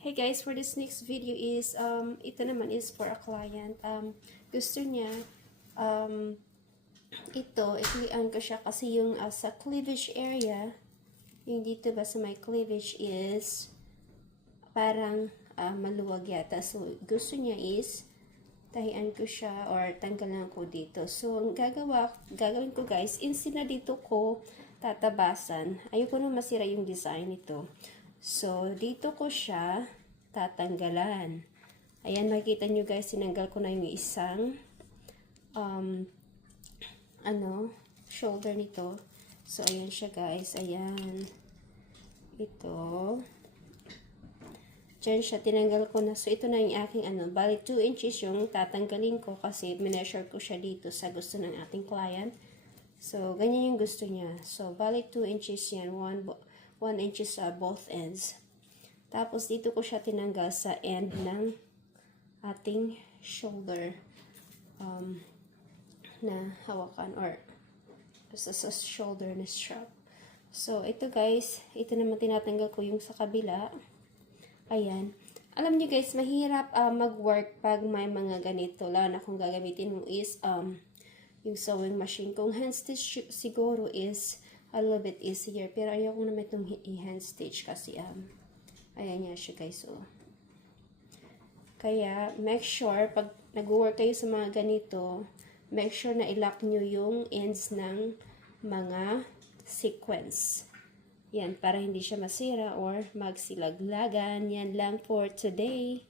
Hey guys, for this next video is, ito naman is for a client. Gusto niya, iklian ko siya kasi yung sa cleavage area, yung dito ba sa may cleavage is parang maluwag yata. So, gusto niya is tahian ko siya or tanggalan ko dito. So, ang gagawin ko guys, instead na dito ko tatabasan, ayoko na masira yung design nito. So, dito ko siya tatanggalan. Ayan, makikita nyo guys, sinanggal ko na yung isang shoulder nito. So, ayan siya guys. Ayan. Ito. Diyan siya, tinanggal ko na. So, ito na yung aking bali 2 inches yung tatanggalin ko kasi mineasure ko siya dito sa gusto ng ating client. So, ganyan yung gusto niya. So, bali 2 inches yan. 1 inches sa both ends. Tapos, dito ko siya tinanggal sa end ng ating shoulder na hawakan or sa shoulder na strap. So, ito guys, ito naman tinatanggal ko yung sa kabila. Ayan. Alam niyo guys, mahirap mag-work pag may mga ganito. Lalo na kung gagamitin mo is yung sewing machine. Kung hand stitch siguro is a little bit easier. Pero ayoko naman itong hand stitch kasi ayan nga siya guys. So, kaya make sure pag nag-work kayo sa mga ganito, make sure na i-lock nyo yung ends ng mga sequence. Yan, para hindi siya masira or magsilaglagan. Yan lang for today.